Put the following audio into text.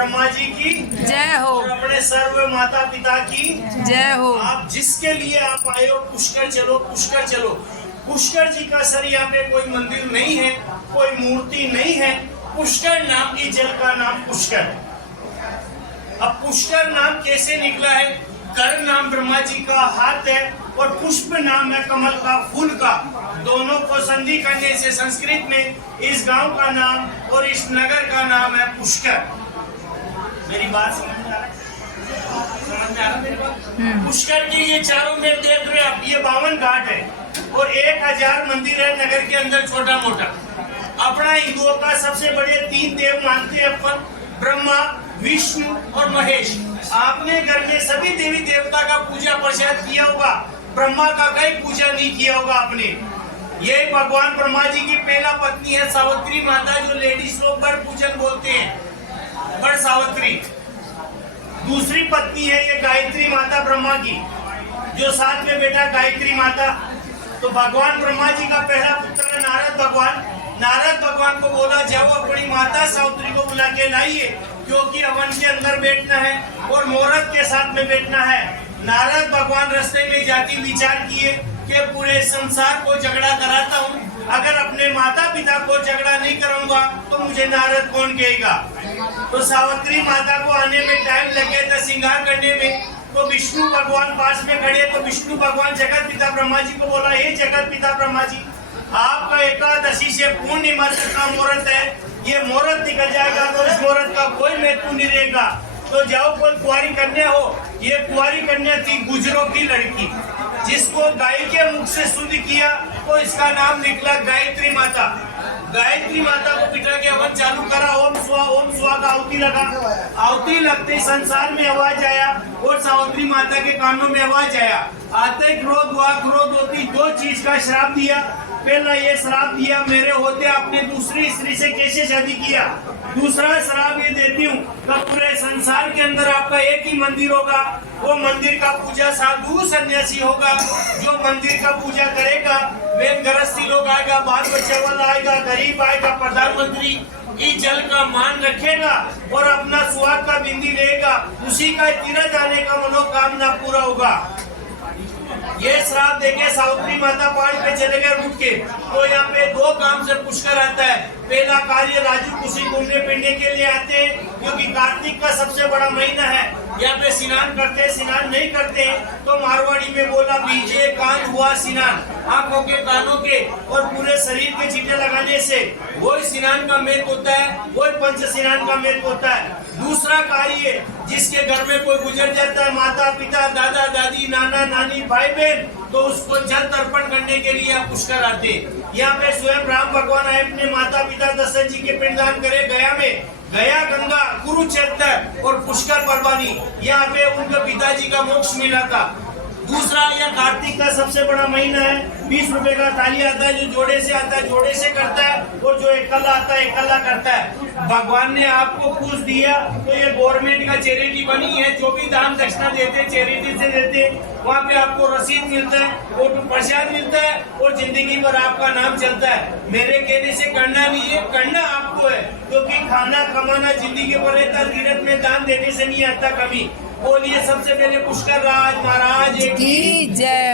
ब्रह्मा जी की जय हो। और अपने सर्व माता पिता की जय हो। आप जिसके लिए आप आए हो, पुष्कर चलो, पुष्कर चलो। पुष्कर जी का सर यहाँ पे कोई मंदिर नहीं है, कोई मूर्ति नहीं है। पुष्कर नाम की जल का नाम पुष्कर है। अब पुष्कर नाम कैसे निकला है? कर नाम ब्रह्मा जी का हाथ है और पुष्प नाम है कमल का फूल का। दोनों को संधि करने से संस्कृत में इस गांव का नाम और इस नगर का नाम है पुष्कर। मेरी बात समझ में आ रहा है? समझ में आ रहा मेरी बात? पुष्कर की ये चारों में देख रहे आप, ये 52 घाट है और 1000 मंदिर है नगर के अंदर, छोटा मोटा। अपना हिंदुओं का सबसे बड़े 3 देव मानते हैं अपन, ब्रह्मा, विष्णु और महेश। आपने घर में सभी देवी देवता का पूजा प्रसाद किया होगा, ब्रह्मा का कहीं पूजा नहीं किया होगा आपने। ये भगवान ब्रह्मा जी की पहला पत्नी है सावित्री माता, जो लेडीज लोग बड़ पूजन बोलते हैं, बड़ सावित्री। दूसरी पत्नी है ये गायत्री माता ब्रह्मा की, जो साथ में बेटा गायत्री माता। तो भगवान ब्रह्मा जी का पहला पुत्र है नारद भगवान। नारद भगवान को बोला जाओ अपनी माता सावित्री को बुला के लाइए, क्योंकि हवन के अंदर बैठना है और मुहूर्त के साथ में बैठना है। नारद भगवान रास्ते में जाती विचार किए कि पूरे संसार को झगड़ा कराता हूँ, अगर अपने माता पिता को झगड़ा नहीं करूंगा तो मुझे नारद कौन कहेगा। तो सावित्री माता को आने में टाइम लगे था, श्रृंगार करने में। तो विष्णु भगवान पास में खड़े, तो विष्णु भगवान जगत पिता ब्रह्मा जी को बोला, हे जगत पिता ब्रह्मा जी, आपका एकादशी से पूर्णिमा तक का मुहूर्त है, ये मुहूर्त निकल जाएगा तो इस मुहूर्त का कोई महत्व नहीं रहेगा। तो जाओ कोई कुंवारी कन्या हो। ये कुंवारी कन्या थी गुजरों की लड़की, जिसको गाय के मुख से शुद्ध किया तो इसका नाम निकला गायत्री माता। गायत्री माता को बिठा के हवन चालू करा, ओम स्वा का आहुति लगा। आहुति लगते संसार में आवाज आया और सावित्री माता के कानों में आवाज आया, आते क्रोध हुआ, क्रोध होती 2 चीज का श्राप दिया। पहला ये श्राप दिया, मेरे होते आपने दूसरी स्त्री से कैसे शादी किया। दूसरा श्राप ये देती हूँ कि पूरे संसार के अंदर आपका एक ही मंदिर होगा, वो मंदिर का पूजा साधु सन्यासी होगा। जो मंदिर का पूजा करेगा वे गृहस्थी लोग आएगा, बाल बच्चे वाला आएगा, गरीब आएगा, प्रधानमंत्री इस जल का मान रखेगा और अपना सुहाग का बिंदी लेगा, उसी का तीर्थ जाने का मनोकामना पूरा होगा। ये श्राप देके सावित्री माता पहाड़ पे चले गए रुक के। तो यहाँ पे 2 काम से पुष्कर आता है। पहला कार्य राजू खुशी घूमने फिरने के लिए आते हैं, क्योंकि कार्तिक का सबसे बड़ा महीना है। यहाँ पे स्नान करते, स्नान नहीं करते तो मारवाड़ी में बोला बीजे कान हुआ स्नान, आंखों के कानों के और पूरे शरीर के चीटे लगाने से वही स्नान का मेल होता है, वही पंच स्नान का मेल होता है। दूसरा कार्य, जिसके घर में कोई गुजर जाता है, माता पिता, दादा दादी, नाना नानी, भाई बहन, तो उसको जल तर्पण करने के लिए आप पुष्कर आते। यहाँ पे स्वयं राम भगवान आए, अपने माता पिता दशरथ जी के पिंडदान करे गया में। गया गंगा, कुरुक्षेत्र और पुष्कर परवानी, यहाँ पे उनके पिताजी का मोक्ष मिला था। दूसरा, यह कार्तिक का सबसे बड़ा महीना है। 20 रुपए का थाली आता है, जो जोड़े से आता है जोड़े से करता है, और जो एकला आता है एकला करता है। भगवान ने आपको कुछ दिया तो ये गवर्नमेंट का चैरिटी बनी है, जो भी दान दक्षिणा देते चैरिटी से देते, वहाँ पे आपको रसीद मिलता है, फोटो प्रसाद मिलता है और जिंदगी भर आपका नाम चलता है। मेरे कहने से करना नहीं है, करना आपको है, क्योंकि खाना कमाना जिंदगी भर रहता, तीर्थ में दान देने से नहीं आता कमी। बोलिए सबसे पहले पुष्कर राज महाराज की जय।